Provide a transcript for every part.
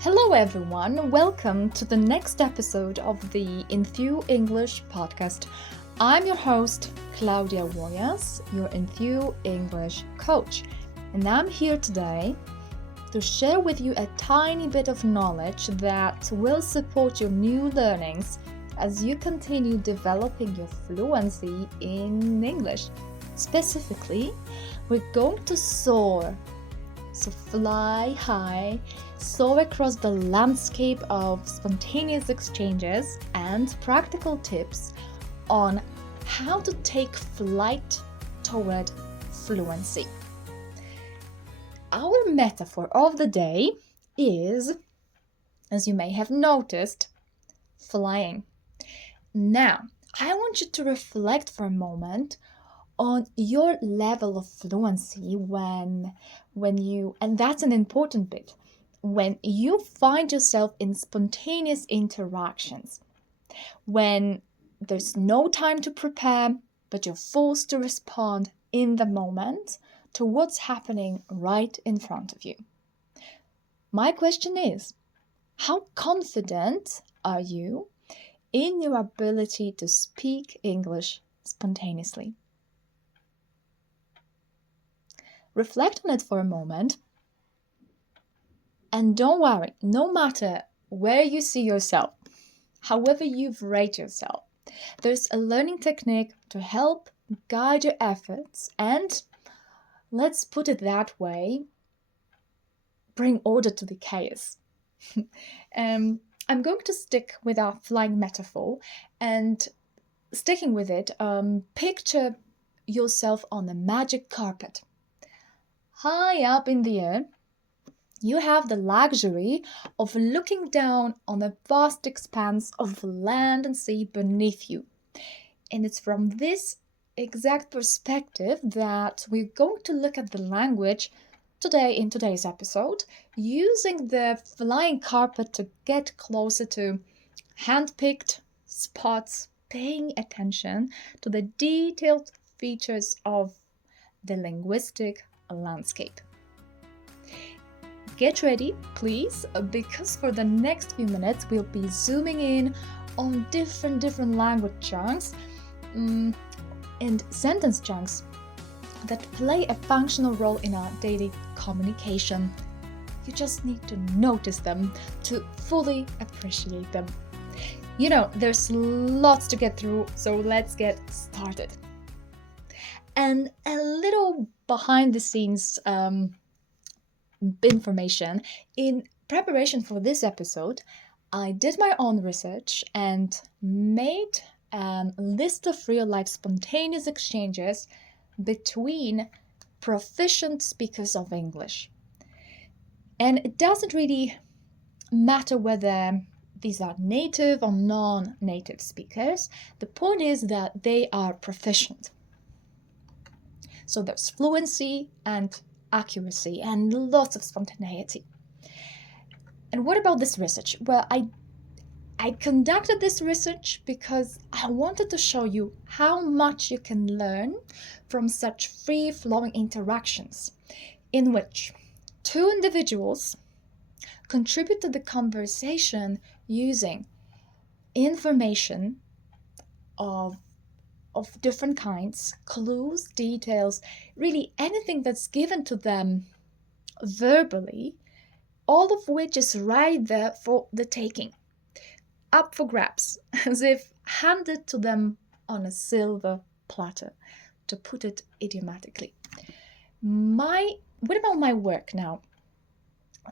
Hello everyone, welcome to the next episode of the Enthu English Podcast. I'm your host, Claudia Warriors, your Enthu English coach, and I'm here today to share with you a tiny bit of knowledge that will support your new learnings as you continue developing your fluency in English. Specifically, we're going to soar. So fly high, soar across the landscape of spontaneous exchanges and practical tips on how to take flight toward fluency. Our metaphor of the day is, as you may have noticed, flying. Now, I want you to reflect for a moment on your level of fluency when you, and that's an important bit, when you find yourself in spontaneous interactions, when there's no time to prepare, but you're forced to respond in the moment to what's happening right in front of you. My question is, how confident are you in your ability to speak English spontaneously? Reflect on it for a moment, and don't worry, no matter where you see yourself, however you rate yourself, there's a learning technique to help guide your efforts and, let's put it that way, bring order to the chaos. I'm going to stick with our flying metaphor, and sticking with it, picture yourself on a magic carpet. High up in the air, you have the luxury of looking down on a vast expanse of land and sea beneath you. And it's from this exact perspective that we're going to look at the language today in today's episode, using the flying carpet to get closer to hand-picked spots, paying attention to the detailed features of the linguistic landscape. Get ready, please, because for the next few minutes we'll be zooming in on different language chunks and sentence chunks that play a functional role in our daily communication. You just need to notice them to fully appreciate them. You know, there's lots to get through, so let's get started. And a little behind the scenes information. In preparation for this episode, I did my own research and made a list of real-life spontaneous exchanges between proficient speakers of English. And it doesn't really matter whether these are native or non-native speakers. The point is that they are proficient. So there's fluency and accuracy and lots of spontaneity. And what about this research? Well, I conducted this research because I wanted to show you how much you can learn from such free-flowing interactions in which two individuals contribute to the conversation using information of different kinds, clues, details, really anything that's given to them verbally, all of which is right there for the taking, up for grabs, as if handed to them on a silver platter, to put it idiomatically. What about my work now?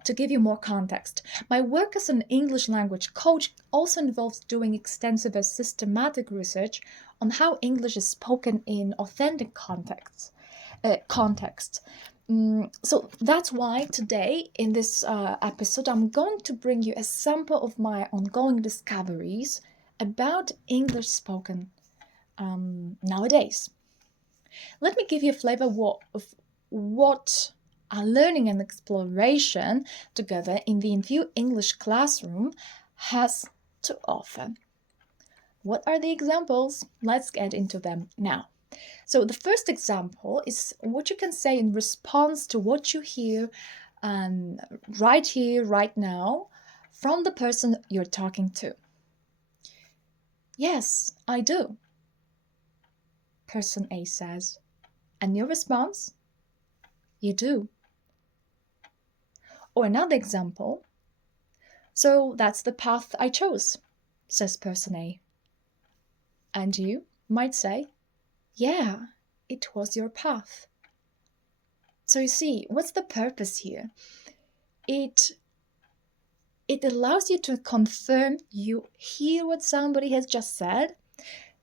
To give you more context, my work as an English language coach also involves doing extensive and systematic research on how English is spoken in authentic context. So that's why today in this episode I'm going to bring you a sample of my ongoing discoveries about English spoken nowadays. Let me give you a flavor of what our learning and exploration together in the Enthu English classroom has to offer. What are the examples? Let's get into them now. So the first example is what you can say in response to what you hear right here, right now, from the person you're talking to. Yes, I do, person A says. And your response? You do. Or another example. So that's the path I chose, says person A. And you might say, yeah, it was your path. So you see, what's the purpose here? It allows you to confirm you hear what somebody has just said,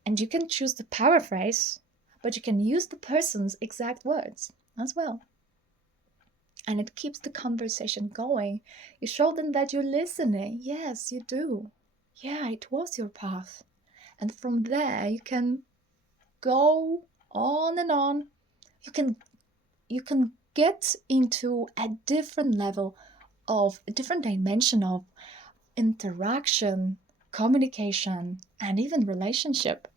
and you can choose to paraphrase, but you can use the person's exact words as well. And it keeps the conversation going. You show them that you're listening. Yes, you do. Yeah, it was your path. And from there, you can go on and on. You can get into a different level of a different dimension of interaction, communication, and even relationship.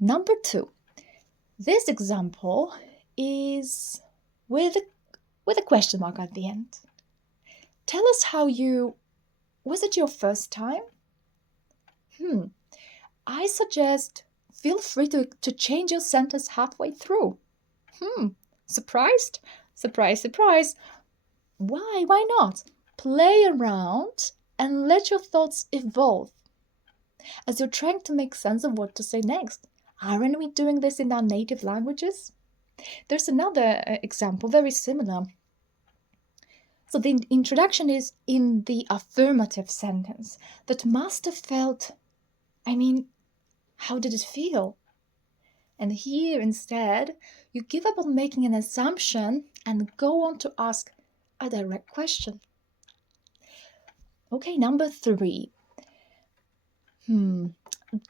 Number 2, this example is with a question mark at the end. Tell us was it your first time? I suggest feel free to change your sentence halfway through. Surprised? Surprise, surprise. Why not? Play around and let your thoughts evolve as you're trying to make sense of what to say next. Aren't we doing this in our native languages? There's another example, very similar. So the introduction is in the affirmative sentence. That must have felt, how did it feel? And here instead, you give up on making an assumption and go on to ask a direct question. Okay, number 3.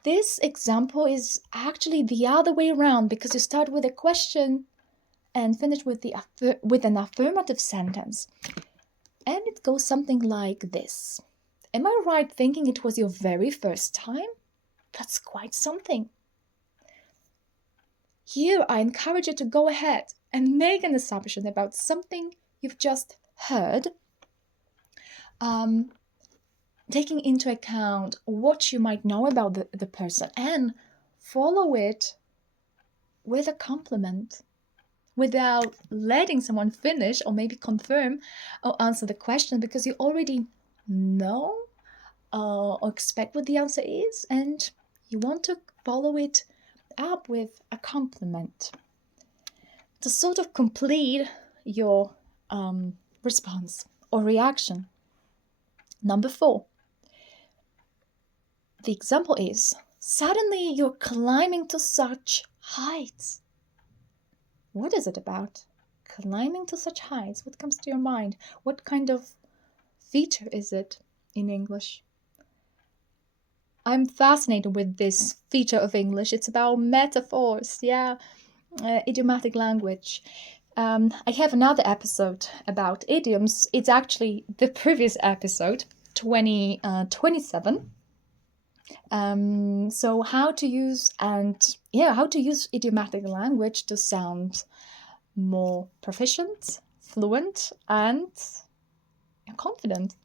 This example is actually the other way around because you start with a question and finish with an affirmative sentence. And it goes something like this. Am I right thinking it was your very first time? That's quite something. Here I encourage you to go ahead and make an assumption about something you've just heard, taking into account what you might know about the person, and follow it with a compliment without letting someone finish or maybe confirm or answer the question, because you already know or expect what the answer is, and you want to follow it up with a compliment to sort of complete your response or reaction. Number 4. The example is, suddenly you're climbing to such heights. What is it about? Climbing to such heights? What comes to your mind? What kind of feature is it in English? I'm fascinated with this feature of English. It's about metaphors, idiomatic language. I have another episode about idioms. It's actually the previous episode, 27. So how to use idiomatic language to sound more proficient, fluent, and confident.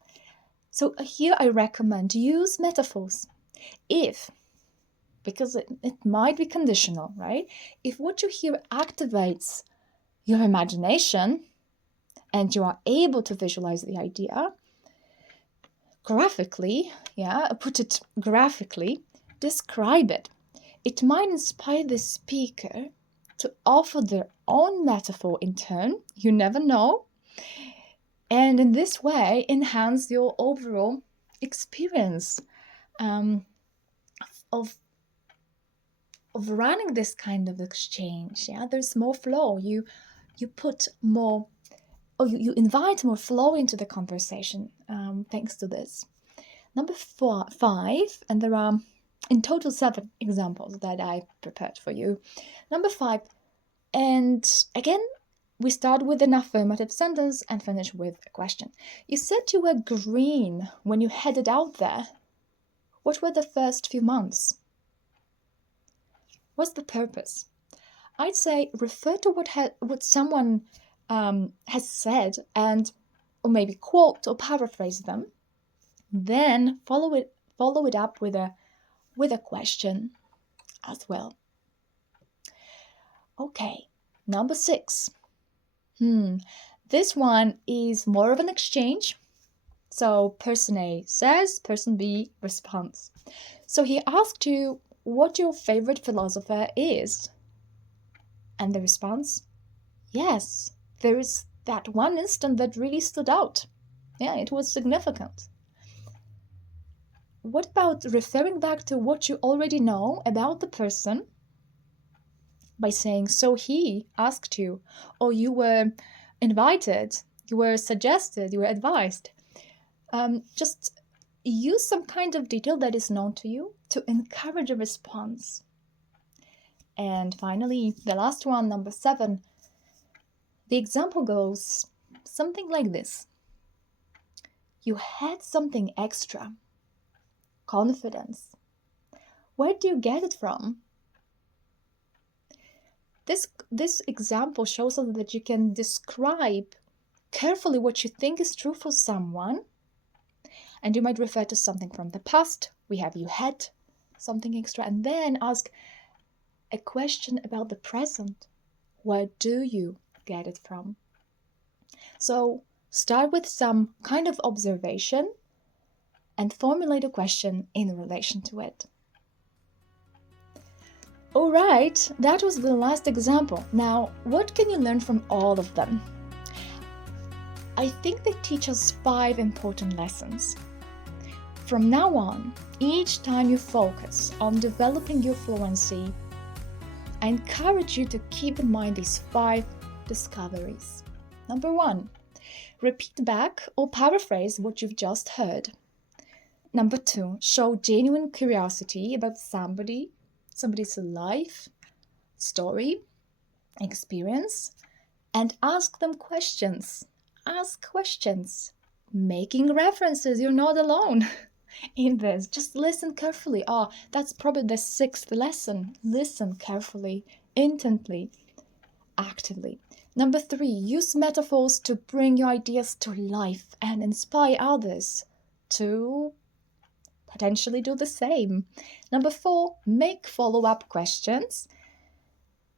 So here I recommend use metaphors. Because it might be conditional, right? If what you hear activates your imagination and you are able to visualize the idea graphically, put it graphically, describe it. It might inspire the speaker to offer their own metaphor in turn, you never know, and in this way enhance your overall experience of running this kind of exchange. There's more flow. You put more, or you invite more flow into the conversation thanks to this. Number 5, and there are in total 7 examples that I prepared for you. Number 5, and again, we start with an affirmative sentence and finish with a question. You said you were green when you headed out there. What were the first few months? What's the purpose? I'd say refer to what someone has said, or maybe quote or paraphrase them, Then follow it up with a question as well. Okay, number 6. This one is more of an exchange. So person A says, person B responds. So he asked you what your favorite philosopher is. And the response, yes, there is that one instant that really stood out. Yeah, it was significant. What about referring back to what you already know about the person by saying, so he asked you, or you were invited, you were suggested, you were advised. Just use some kind of detail that is known to you to encourage a response. And finally, the last one, number 7, the example goes something like this. You had something extra. Confidence. Where do you get it from? This example shows us that you can describe carefully what you think is true for someone, and you might refer to something from the past. We have you had something extra, and then ask a question about the present. Where do you get it from? So start with some kind of observation and formulate a question in relation to it. All right, that was the last example. Now, what can you learn from all of them? I think they teach us 5 important lessons. From now on, each time you focus on developing your fluency, I encourage you to keep in mind these 5 discoveries. Number 1, repeat back or paraphrase what you've just heard. Number 2, show genuine curiosity about somebody's life, story, experience, and ask them questions. Ask questions, making references. You're not alone in this. Just listen carefully. That's probably the 6th lesson. Listen carefully, intently, actively. Number 3, use metaphors to bring your ideas to life and inspire others to potentially do the same. Number 4, make follow-up questions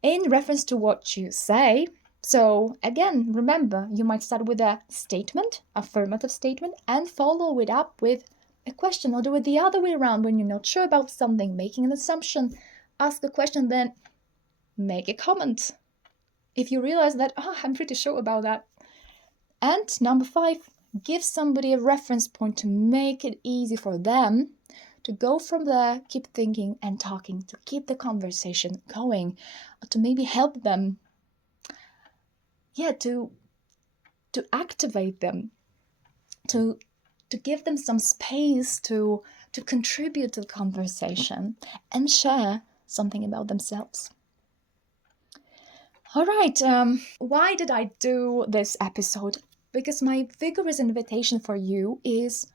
in reference to what you say. So again, remember, you might start with a statement, affirmative statement, and follow it up with a question, or do it the other way around. When you're not sure about something, making an assumption, ask a question, then make a comment. If you realize that, I'm pretty sure about that. And number 5, give somebody a reference point to make it easy for them to go from there, keep thinking and talking, to keep the conversation going, to maybe help them, to activate them, to give them some space to contribute to the conversation and share something about themselves. All right, why did I do this episode? Because my vigorous invitation for you is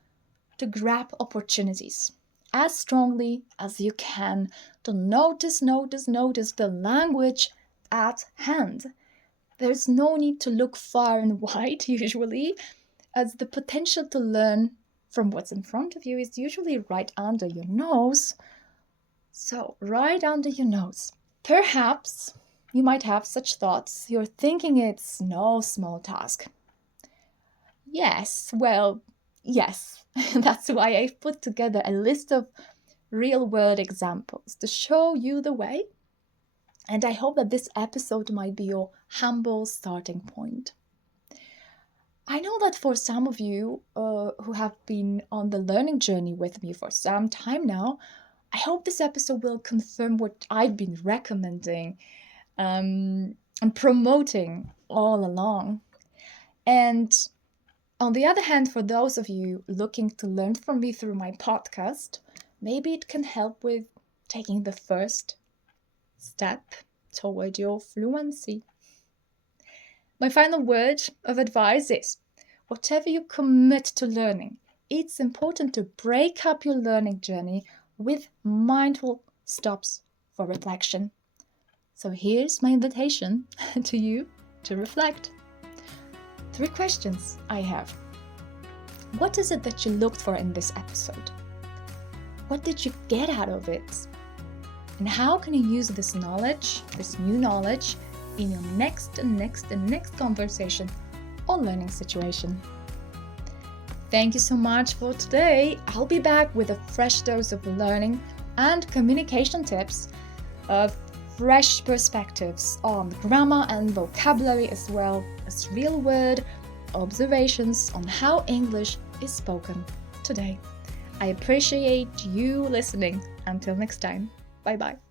to grab opportunities as strongly as you can, to notice the language at hand. There's no need to look far and wide usually, as the potential to learn from what's in front of you is usually right under your nose. So, right under your nose. Perhaps you might have such thoughts. You're thinking it's no small task. Yes. That's why I've put together a list of real-world examples to show you the way. And I hope that this episode might be your humble starting point. I know that for some of you who have been on the learning journey with me for some time now, I hope this episode will confirm what I've been recommending and promoting all along. And on the other hand, for those of you looking to learn from me through my podcast, maybe it can help with taking the first step toward your fluency. My final word of advice is, whatever you commit to learning, it's important to break up your learning journey with mindful stops for reflection. So here's my invitation to you to reflect. 3 questions I have. What is it that you looked for in this episode? What did you get out of it? And how can you use this knowledge, this new knowledge, in your next conversation or learning situation? Thank you so much for today. I'll be back with a fresh dose of learning and communication tips, of fresh perspectives on grammar and vocabulary, as well as real word observations on how English is spoken today. I appreciate you listening. Until next time, bye bye.